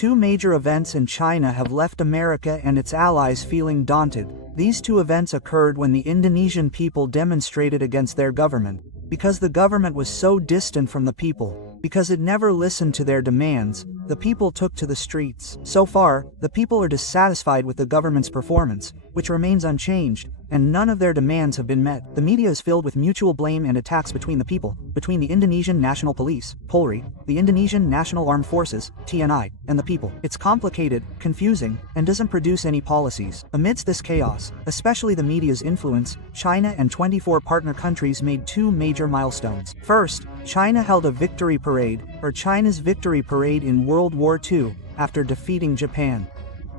Two major events in China have left America and its allies feeling daunted. These two events occurred when the Indonesian people demonstrated against their government. Because the government was so distant from the people, because it never listened to their demands, the people took to the streets. So far, the people are dissatisfied with the government's performance, which remains unchanged, and none of their demands have been met. The media is filled with mutual blame and attacks between the people, between the Indonesian National Police, Polri, the Indonesian National Armed Forces, TNI, and the people. It's complicated, confusing, and doesn't produce any policies. Amidst this chaos, especially the media's influence, China and 24 partner countries made two major milestones. First, China held a victory parade, or China's victory parade in World War II, after defeating Japan.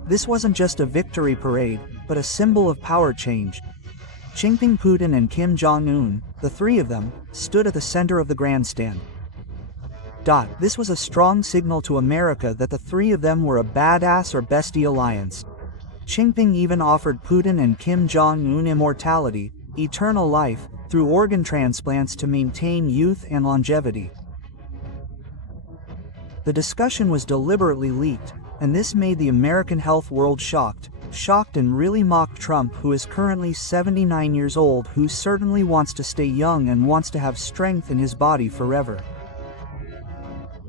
This wasn't just a victory parade, but a symbol of power change. Xi Jinping, Putin, and Kim Jong-un, the three of them, stood at the center of the grandstand. This was a strong signal to America that the three of them were a badass or bestie alliance. Xi Jinping even offered Putin and Kim Jong-un immortality, eternal life, through organ transplants to maintain youth and longevity. The discussion was deliberately leaked, and this made the American health world shocked and really mocked Trump, who is currently 79 years old, who certainly wants to stay young and wants to have strength in his body forever.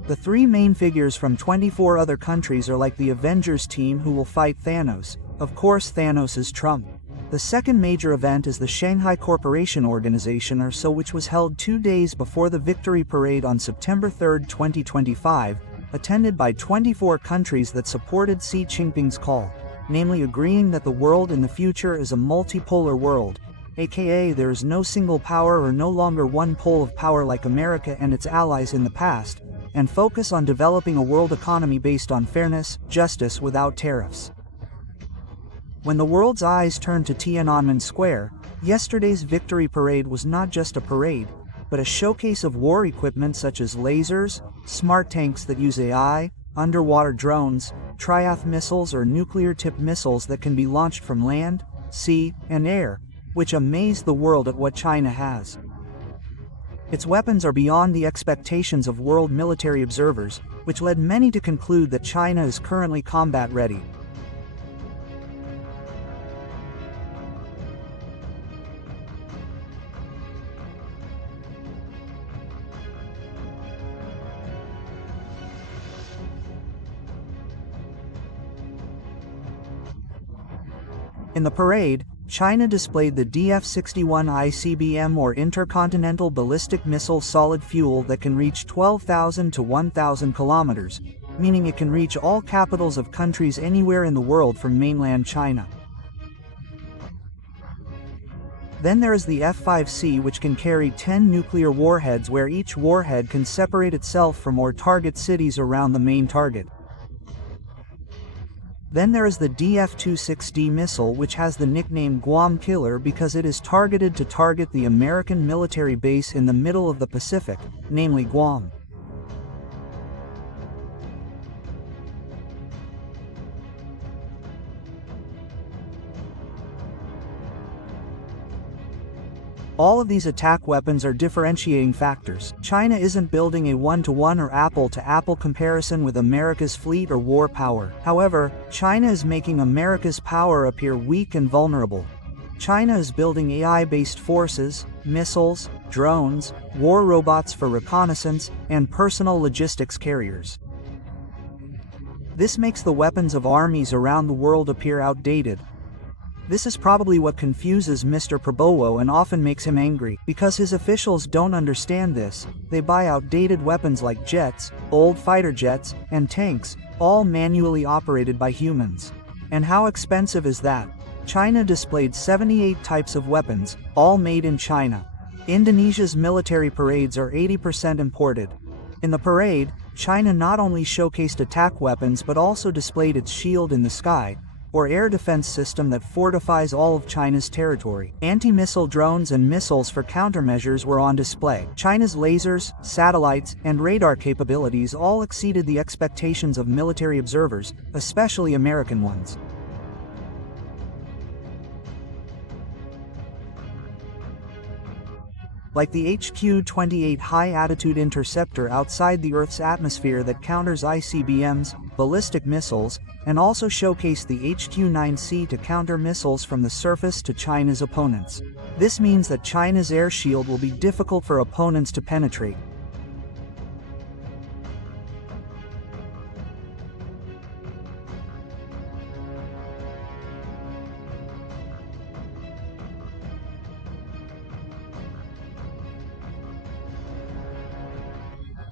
The three main figures from 24 other countries are like the Avengers team who will fight Thanos. Of course, Thanos is Trump. The second major event is the Shanghai Cooperation Organization, or so, which was held 2 days before the victory parade on September 3, 2025, attended by 24 countries that supported Xi Jinping's call, namely agreeing that the world in the future is a multipolar world, aka there is no single power or no longer one pole of power like America and its allies in the past, and focus on developing a world economy based on fairness, justice without tariffs. When the world's eyes turned to Tiananmen Square, yesterday's victory parade was not just a parade, but a showcase of war equipment such as lasers, smart tanks that use AI, underwater drones, triath missiles, or nuclear-tipped missiles that can be launched from land, sea, and air, which amazed the world at what China has. Its weapons are beyond the expectations of world military observers, which led many to conclude that China is currently combat-ready. In the parade, China displayed the DF-61 ICBM, or Intercontinental Ballistic Missile solid fuel, that can reach 12,000 to 1,000 kilometers, meaning it can reach all capitals of countries anywhere in the world from mainland China. Then there is the F-5C, which can carry 10 nuclear warheads, where each warhead can separate itself from or target cities around the main target. Then there is the DF-26D missile, which has the nickname Guam Killer because it is targeted to target the American military base in the middle of the Pacific, namely Guam. All of these attack weapons are differentiating factors. China isn't building a one-to-one or apple-to-apple comparison with America's fleet or war power. However, China is making America's power appear weak and vulnerable. China is building AI-based forces, missiles, drones, war robots for reconnaissance, and personal logistics carriers. This makes the weapons of armies around the world appear outdated. This is probably what confuses Mr. Prabowo and often makes him angry. Because his officials don't understand this, they buy outdated weapons like jets, old fighter jets, and tanks, all manually operated by humans. And how expensive is that? China displayed 78 types of weapons, all made in China. Indonesia's military parades are 80% imported. In the parade, China not only showcased attack weapons but also displayed its shield in the sky, or air defense system that fortifies all of China's territory. Anti-missile drones and missiles for countermeasures were on display. China's lasers, satellites, and radar capabilities all exceeded the expectations of military observers, especially American ones. Like the HQ-28 high-altitude interceptor outside the Earth's atmosphere that counters ICBMs, ballistic missiles, and also showcased the HQ-9C to counter missiles from the surface to China's opponents. This means that China's air shield will be difficult for opponents to penetrate.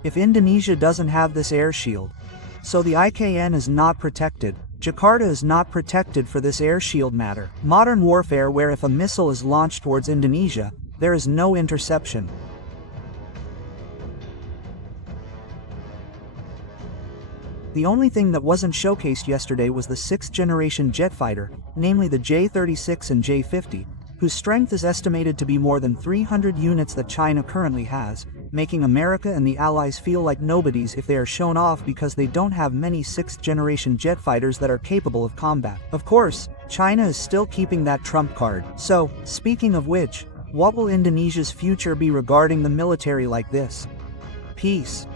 If Indonesia doesn't have this air shield, so the IKN is not protected, Jakarta is not protected for this air shield matter. Modern warfare where if a missile is launched towards Indonesia, there is no interception. The only thing that wasn't showcased yesterday was the 6th generation jet fighter, namely the J-36 and J-50, whose strength is estimated to be more than 300 units that China currently has, making America and the Allies feel like nobodies if they are shown off because they don't have many 6th generation jet fighters that are capable of combat. Of course, China is still keeping that trump card. So, speaking of which, what will Indonesia's future be regarding the military like this? Peace.